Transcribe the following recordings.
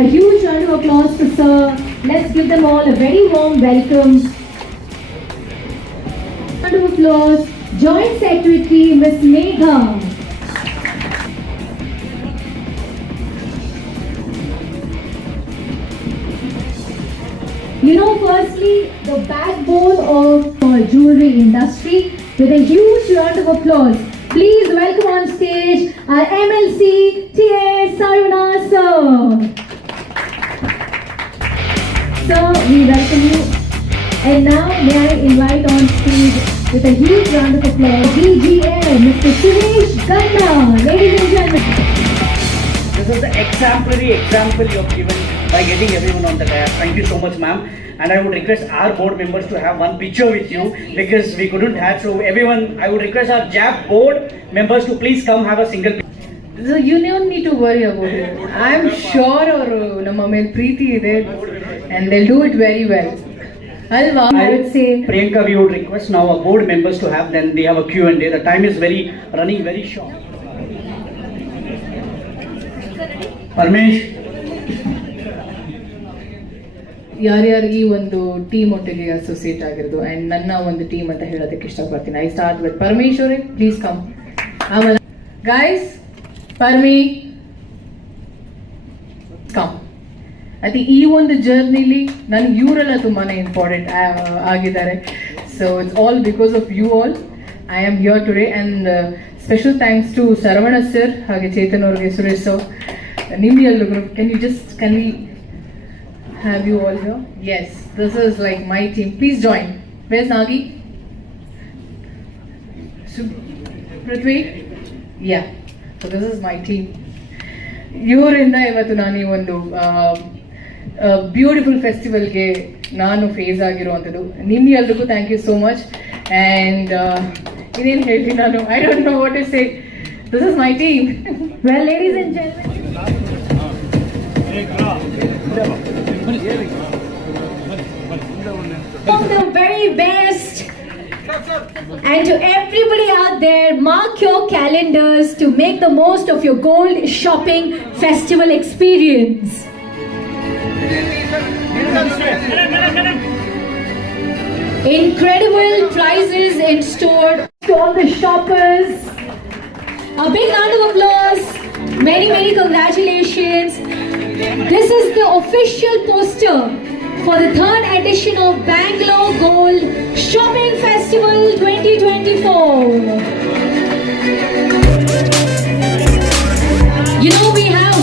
A huge round of applause for Sir. Let's give them all a very warm welcome. Round of applause, Joint Secretary Ms. Megha. You know, firstly, the backbone of uh, jewelry industry with a huge round of applause. Please welcome on stage our MLC TA Saruna sir. we welcome you. And now may I invite on stage with a huge round of applause DGM, Mr. Suresh Ganda. Ladies and gentlemen. This is the exemplary example you have given by getting everyone on the dais. Thank you so much, ma'am. And I would request our board members to have one picture with you because we couldn't have. So everyone, I would request our JAP board members to please come have a single. picture. So you don't need to worry about it I am sure ಅವರು ನಮ್ಮ ಮೇಲೆ ಪ್ರೀತಿ ಇದೆ and they'll do it very well. Alva, I would say Priyanka, we would request now our board members to have then they have a Q and A. The time is very running very short. Parmesh, ಯಾರ್ಯಾರಿಗೆ ಒಂದು team ಒಟ್ಟಿಗೆ associate ಆಗಿರೋದು and ನನ್ನ ಒಂದು team ಅಂತ ಹೇಳೋದಕ್ಕೆ ಇಷ್ಟಪಡ್ತೀನಿ I start with Parameshwari please come ಆಮೇಲೆ ಗೈಸ್ ಪರ್ಮಿ ಕಮ್ ಐ ಈ ಒಂದು ಜರ್ನಿಲಿ ನನಗೆ ಇವರೆಲ್ಲ ತುಂಬಾ ಇಂಪಾರ್ಟೆಂಟ್ ಆಗಿದ್ದಾರೆ so it's all because of you all I am here today and special thanks to Sharavana sir ಹಾಗೆ ಚೇತನ್ ಅವ್ರಿಗೆ ಸುರೇಶ್ ಸರ್ ನಿಮ್ಗೆ ಎಲ್ರಿಗೂ can you just can we have you all here? Yes, this is like my team Please join. ವೇಸ್ ನಾಗಿ ಪೃಥ್ವಿ ಯಾ. So this is my team. ಇವರಿಂದ ಇವತ್ತು ನಾನು ಈ ಒಂದು ಬ್ಯೂಟಿಫುಲ್ ಫೆಸ್ಟಿವಲ್ಗೆ ನಾನು ಫೇಸ್ ಆಗಿರುವಂಥದ್ದು ನಿಮ್ಗೆಲ್ರಿಗೂ thank you so much and ಇನ್ನೇನು ಹೇಳ್ತೀನಿ ನಾನು I don't know what is say this is my team Well, ladies and gentlemen. All the very best. And to everybody out there, mark your calendars to make the most of your gold shopping festival experience. Incredible prizes in store to all the shoppers. A big round of applause. Many, many congratulations. This is the official poster for the third edition of Bangalore Gold Shopping Festival 2024. You know, we have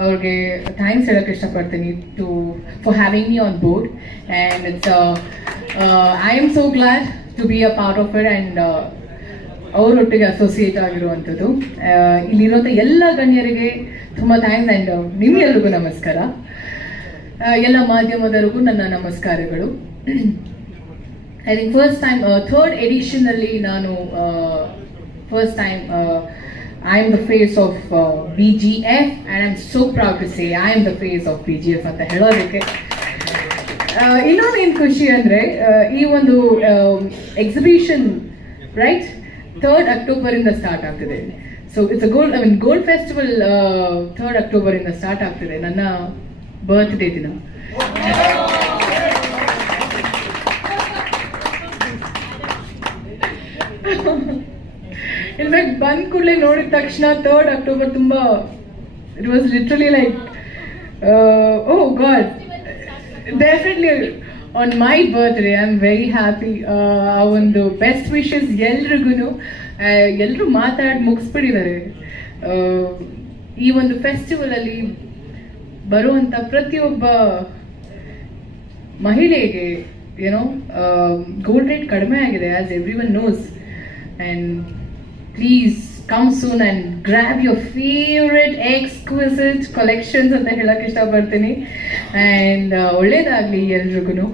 ಅವ್ರಿಗೆ thanks ಹೇಳೋಕ್ಕೆ ಇಷ್ಟಪಡ್ತೀನಿ to for having me on board and it's I am so glad to be a part of it and ಅವರೊಟ್ಟಿಗೆ associate ಆಗಿರುವಂಥದ್ದು. Uh, ಇಲ್ಲಿರುವಂಥ ಎಲ್ಲ ಗಣ್ಯರಿಗೆ ತುಂಬ thanks and ನಿಮಗೆಲ್ರಿಗೂ ನಮಸ್ಕಾರ. Uh, ಎಲ್ಲ ಮಾಧ್ಯಮದವರಿಗೂ ನನ್ನ ನಮಸ್ಕಾರಗಳು. I think first time third edition ಅಲ್ಲಿ ನಾನು first time of B G F and I am so proud to say I am the face of B G F ಅಂತ ಹೇಳೋದಕ್ಕೆ. ಆ, ಇನ್ನೊಂದು ಏನು ಖುಷಿ ಅಂದರೆ ಈ ಒಂದು ಎಕ್ಸಿಬಿಷನ್ ರೈಟ್ ಥರ್ಡ್ ಅಕ್ಟೋಬರಿಂದ ಸ್ಟಾರ್ಟ್ ಆಗ್ತದೆ. So it's gold I mean gold festival third ಅಕ್ಟೋಬರಿಂದ start ಆಗ್ತದೆ. ನನ್ನ ಬರ್ತ್ಡೇ ದಿನ. ಬಂದ ಕೂಡಲೇ ನೋಡಿದ ತಕ್ಷಣ ಥರ್ಡ್ ಅಕ್ಟೋಬರ್ ತುಂಬ it was literally like oh God definitely on my birthday I am very happy ಆ ಒಂದು ಬೆಸ್ಟ್ ವಿಶಸ್ ಎಲ್ರಿಗೂ ಎಲ್ಲರೂ ಮಾತಾಡಿ ಮುಗಿಸ್ಬಿಟ್ಟಿದ್ದಾರೆ. ಆ, ಈ ಒಂದು ಫೆಸ್ಟಿವಲ್ ಅಲ್ಲಿ ಬರುವಂಥ ಪ್ರತಿಯೊಬ್ಬ ಮಹಿಳೆಗೆ ಏನೋ ಗೋಲ್ಡ್ ರೇಟ್ ಕಡಿಮೆ ಆಗಿದೆ as everyone knows and please come soon and grab your favourite exquisite collections ಅಂತ ಹೇಳಕ್ಕೆ ಇಷ್ಟಪಡ್ತೀನಿ. ಆ್ಯಂಡ್ ಒಳ್ಳೇದಾಗಲಿ ಎಲ್ರಿಗೂ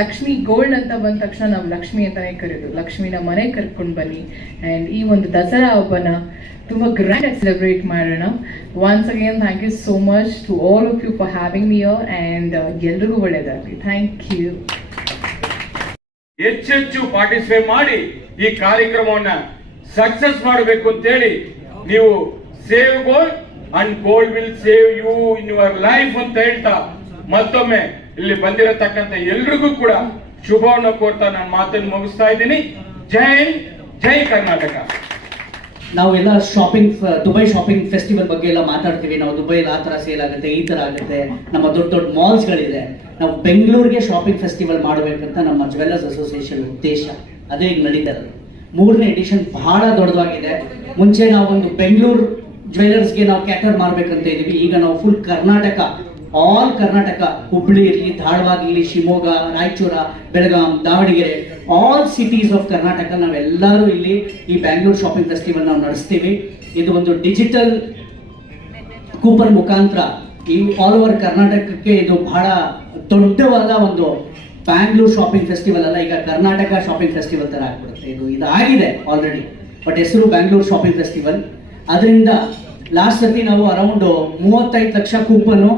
ಲಕ್ಷ್ಮಿ ಗೋಲ್ಡ್ ಅಂತ ಬಂದ ತಕ್ಷಣ ನಾವು ಲಕ್ಷ್ಮಿ ಅಂತಾನೆ ಕರೆಯೋದು. ಲಕ್ಷ್ಮಿನ ಮನೆ ಕರ್ಕೊಂಡು ಬನ್ನಿ. ಆ್ಯಂಡ್ ಈ ಒಂದು ದಸರಾ ಹಬ್ಬನ ತುಂಬ ಗ್ರ್ಯಾಂಡ್ ಸೆಲೆಬ್ರೇಟ್ ಮಾಡೋಣ. Once again thank you so much to all of you for having me your and ಎಲ್ರಿಗೂ ಒಳ್ಳೇದಾಗಲಿ. ಥ್ಯಾಂಕ್ ಯು ಹೆಚ್ಚೆಚ್ಚು ಪಾರ್ಟಿಸಿಪೇಟ್ ಮಾಡಿ ಈ ಕಾರ್ಯಕ್ರಮವನ್ನ ಸಕ್ಸಸ್ ಮಾಡಬೇಕು ಅಂತೇಳಿ ನೀವು save gold and gold will save you in your life ಅಂತ ಹೇಳ್ತಾ ಮತ್ತೊಮ್ಮೆ ಇಲ್ಲಿ ಬಂದಿರತಕ್ಕಂತ ಎಲ್ರಿಗೂ ಕೂಡ ಶುಭವನ್ನು ಕೋರ್ತಾ ನಾನು ಮಾತನ್ನು ಮುಗಿಸ್ತಾ ಇದ್ದೀನಿ. ಜೈ ಜೈ ಕರ್ನಾಟಕ. ನಾವೆಲ್ಲ ಶಾಪಿಂಗ್ ದುಬೈ ಶಾಪಿಂಗ್ ಫೆಸ್ಟಿವಲ್ ಬಗ್ಗೆ ಎಲ್ಲ ಮಾತಾಡ್ತೀವಿ. ನಾವು ದುಬೈಲಿ ಆ ಥರ ಸೇಲ್ ಆಗುತ್ತೆ, ಈ ಥರ ಆಗುತ್ತೆ. ನಮ್ಮ ದೊಡ್ಡ ದೊಡ್ಡ ಮಾಲ್ಸ್ಗಳಿದೆ ನಾವು ಬೆಂಗಳೂರಿಗೆ ಶಾಪಿಂಗ್ ಫೆಸ್ಟಿವಲ್ ಮಾಡಬೇಕಂತ ನಮ್ಮ ಜ್ಯುವೆಲ್ಲರ್ಸ್ ಅಸೋಸಿಯೇಷನ್ ಉದ್ದೇಶ. ಅದೇ ಈಗ ನಡೀತಾ ಇರೋದು. ಮೂರನೇ ಎಡಿಷನ್ ಬಹಳ ದೊಡ್ಡದಾಗಿದೆ. ಮುಂಚೆ ನಾವು ಒಂದು ಬೆಂಗಳೂರು ಜ್ಯುವೆಲ್ಲರ್ಸ್ಗೆ ನಾವು ಕ್ಯಾಟರ್ ಮಾಡಬೇಕಂತ ಇದೀವಿ ಈಗ ನಾವು ಫುಲ್ ಕರ್ನಾಟಕ ಆಲ್ ಕರ್ನಾಟಕ, ಹುಬ್ಳಿ ಇರಲಿ ಧಾರವಾಡ ಇರಲಿ Shivamogga, Raichur, Belgaum, Davanagere all cities of Karnataka ನಾವೆಲ್ಲರೂ ಇಲ್ಲಿ ಈ ಬ್ಯಾಂಗ್ಳೂರ್ ಶಾಪಿಂಗ್ ಫೆಸ್ಟಿವಲ್ ನಾವು ನಡೆಸ್ತೀವಿ. ಇದು ಒಂದು ಡಿಜಿಟಲ್ ಕೂಪನ್ ಮುಖಾಂತರ ಈ ಆಲ್ ಓವರ್ ಕರ್ನಾಟಕಕ್ಕೆ ಇದು ಬಹಳ ದೊಡ್ಡವಾದ ಒಂದು ಬ್ಯಾಂಗ್ಳೂರ್ ಶಾಪಿಂಗ್ ಫೆಸ್ಟಿವಲ್ ಅಲ್ಲ, ಈಗ ಕರ್ನಾಟಕ ಶಾಪಿಂಗ್ ಫೆಸ್ಟಿವಲ್ ತರ ಆಗ್ಬಿಡುತ್ತೆ. ಇದು ಇದು ಆಗಿದೆ ಆಲ್ರೆಡಿ ಬಟ್ ಹೆಸರು ಬ್ಯಾಂಗ್ಳೂರ್ ಶಾಪಿಂಗ್ ಫೆಸ್ಟಿವಲ್ ಅದರಿಂದ ಲಾಸ್ಟ್ ಸತಿ ನಾವು ಅರೌಂಡ್ ಮೂವತ್ತೈದು ಲಕ್ಷ ಕೂಪನ್ನು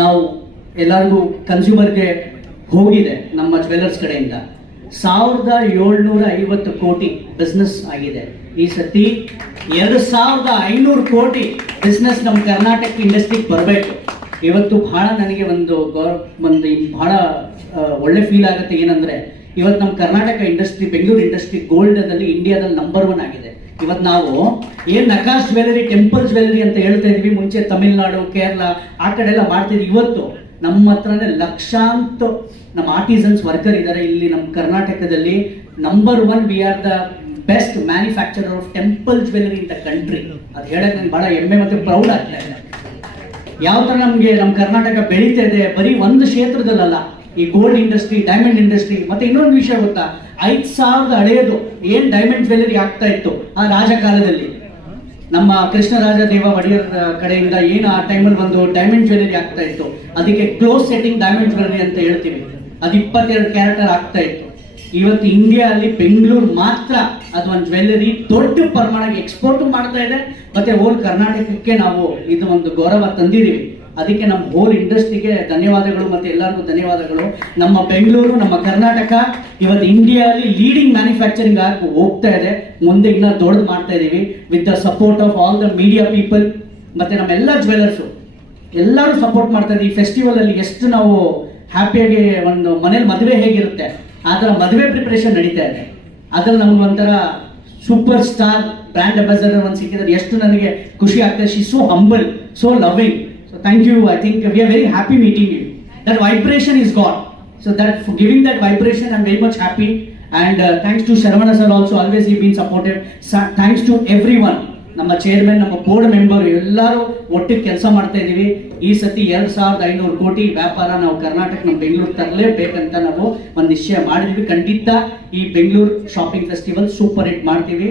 ನಾವು ಎಲ್ಲರಿಗೂ ಕನ್ಸ್ಯೂಮರ್ಗೆ ಹೋಗಿದೆ ನಮ್ಮ ಜ್ಯುವೆಲ್ಲರ್ಸ್ ಕಡೆಯಿಂದ. ಸಾವಿರದ ಏಳ್ನೂರ ಐವತ್ತು ಕೋಟಿ ಬಿಸ್ನೆಸ್ ಆಗಿದೆ. ಈ ಸತಿ ಎರಡು ಸಾವಿರದ ಐನೂರು ಕೋಟಿ ಬಿಸ್ನೆಸ್ ನಮ್ಮ ಕರ್ನಾಟಕ ಇಂಡಸ್ಟ್ರಿಗೆ ಬರಬೇಕು. ಇವತ್ತು ಬಹಳ ನನಗೆ ಒಂದು ಗೌರವ, ಒಂದು ಬಹಳ ಒಳ್ಳೆ ಫೀಲ್ ಆಗುತ್ತೆ ಏನಂದ್ರೆ, ಇವತ್ತು ನಮ್ಮ ಕರ್ನಾಟಕ ಇಂಡಸ್ಟ್ರಿ ಬೆಂಗಳೂರು ಇಂಡಸ್ಟ್ರಿ ಗೋಲ್ಡನಲ್ಲಿ ಇಂಡಿಯಾದಲ್ಲಿ ನಂಬರ್ ಒನ್ ಆಗಿದೆ. ಇವತ್ತು ನಾವು ಏನ್ ನಕಾಶ್ ಜ್ಯುವೆಲರಿ ಟೆಂಪಲ್ ಜ್ಯುವೆಲರಿ ಅಂತ ಹೇಳ್ತಾ ಇದೀವಿ, ಮುಂಚೆ ತಮಿಳ್ನಾಡು, ಕೇರಳ, ಆ ಕಡೆ ಎಲ್ಲ ಮಾಡ್ತಿದ್ವಿ. ಇವತ್ತು ನಮ್ಮ ಹತ್ರನೇ ಲಕ್ಷಾಂತ ನಮ್ಮ ಆರ್ಟಿಸನ್ಸ್ ವರ್ಕರ್ ಇದ್ದಾರೆ ಇಲ್ಲಿ ನಮ್ಮ ಕರ್ನಾಟಕದಲ್ಲಿ number one we are the best manufacturer of temple jewellery in the country ಅದು ಹೇಳಕ್ ನಂಗೆ ಬಹಳ ಹೆಮ್ಮೆ ಮತ್ತೆ ಪ್ರೌಡ್ ಆಗ್ತಾ ಇದೆ. ಯಾವ ಥರ ನಮ್ಗೆ ನಮ್ಮ ಕರ್ನಾಟಕ ಬೆಳೀತಾ ಇದೆ ಬರೀ ಒಂದು ಕ್ಷೇತ್ರದಲ್ಲಲ್ಲ, ಈ ಗೋಲ್ಡ್ ಇಂಡಸ್ಟ್ರಿ ಡೈಮಂಡ್ ಇಂಡಸ್ಟ್ರಿ ಮತ್ತೆ ಇನ್ನೊಂದು ವಿಷಯ ಗೊತ್ತಾ? ಐದು ಸಾವಿರದ ಹಳೆಯದು ಏನು ಡೈಮಂಡ್ ಜ್ಯುವೆಲರಿ ಆಗ್ತಾ ಇತ್ತು ಆ ರಾಜಕಾಲದಲ್ಲಿ? ನಮ್ಮ ಕೃಷ್ಣರಾಜ ದೇವ ಒಡೆಯರ್ ಕಡೆಯಿಂದ ಏನು ಆ ಟೈಮಲ್ಲಿ ಒಂದು ಡೈಮಂಡ್ ಜ್ಯುವೆಲರಿ ಆಗ್ತಾ ಇತ್ತು? ಅದಕ್ಕೆ ಕ್ಲೋಸ್ ಸೆಟ್ಟಿಂಗ್ ಡೈಮಂಡ್ ಜ್ಯುವೆಲರಿ ಅಂತ ಹೇಳ್ತೀವಿ. ಅದು ಇಪ್ಪತ್ತೆರಡು ಕ್ಯಾರೆಕ್ಟರ್ ಆಗ್ತಾ ಇತ್ತು. ಇವತ್ತು ಇಂಡಿಯಾ ಅಲ್ಲಿ ಬೆಂಗಳೂರು ಮಾತ್ರ ಒಂದು ಜ್ಯುವೆಲ್ಲರಿ ದೊಡ್ಡ ಪ್ರಮಾಣಕ್ಕೆ ಎಕ್ಸ್ಪೋರ್ಟ್ ಮಾಡ್ತಾ ಇದೆ. ಮತ್ತೆ ಹೋಲ್ ಕರ್ನಾಟಕಕ್ಕೆ ನಾವು ಇದು ಒಂದು ಗೌರವ ತಂದಿದ್ದೀವಿ. ಅದಕ್ಕೆ ನಮ್ಮ ಹೋಲ್ ಇಂಡಸ್ಟ್ರಿಗೆ ಧನ್ಯವಾದಗಳು ಮತ್ತೆ ಎಲ್ಲರಿಗೂ ಧನ್ಯವಾದಗಳು. ನಮ್ಮ ಬೆಂಗಳೂರು, ನಮ್ಮ ಕರ್ನಾಟಕ, ಇವತ್ತು ಇಂಡಿಯಾದಲ್ಲಿ ಲೀಡಿಂಗ್ ಮ್ಯಾನುಫ್ಯಾಕ್ಚರಿಂಗ್ ಆಗಿ ಹೋಗ್ತಾ ಇದೆ. ಮುಂದೆ ಇನ್ನ ದೊಡ್ಡದು ಮಾಡ್ತಾ ಇದೀವಿ. With the support of all the media people ಮತ್ತೆ ನಮ್ಮೆಲ್ಲ ಜ್ಯುವೆಲ್ಲರ್ಸು ಎಲ್ಲರೂ ಸಪೋರ್ಟ್ ಮಾಡ್ತಾ ಇದ್ದೀವಿ ಫೆಸ್ಟಿವಲ್ ಅಲ್ಲಿ ಎಷ್ಟು ನಾವು ಹ್ಯಾಪಿಯಾಗಿ ಒಂದು ಮನೇಲಿ ಮದುವೆ ಹೇಗಿರುತ್ತೆ, ಆ ಥರ ಮದುವೆ ಪ್ರಿಪರೇಷನ್ ನಡೀತಾ ಇದೆ. ಅದ್ರಲ್ಲಿ ನಮ್ಗೆ ಒಂಥರ ಸೂಪರ್ ಸ್ಟಾರ್ ಬ್ರ್ಯಾಂಡ್ ಅಂಬಾಸಡರ್ ಒಂದು ಸಿಕ್ಕಿದ್ರೆ ಎಷ್ಟು ನನಗೆ ಖುಷಿ ಆಗ್ತದೆ. She so humble so loving so thank you I think we are very happy meeting you that vibration is God so that giving that vibration I very much happy and thanks to Sharavana sir also always ಈ been supported thanks to everyone ನಮ್ಮ chairman ನಮ್ಮ board member ಎಲ್ಲರೂ ಒಟ್ಟಿಗೆ ಕೆಲಸ ಮಾಡ್ತಾ ಇದ್ದೀವಿ ಈ ಸತಿ ಎರಡ್ ಸಾವಿರದ ಐನೂರು ಕೋಟಿ ವ್ಯಾಪಾರ ನಾವು ಕರ್ನಾಟಕ ನಮ್ಮ ಬೆಂಗಳೂರು ತರಲೇಬೇಕಂತ ನಾವು ಒಂದು ನಿಶ್ಚಯ ಮಾಡಿದ್ವಿ. ಖಂಡಿತ ಈ Bengaluru shopping festival super hit ಮಾಡ್ತೀವಿ.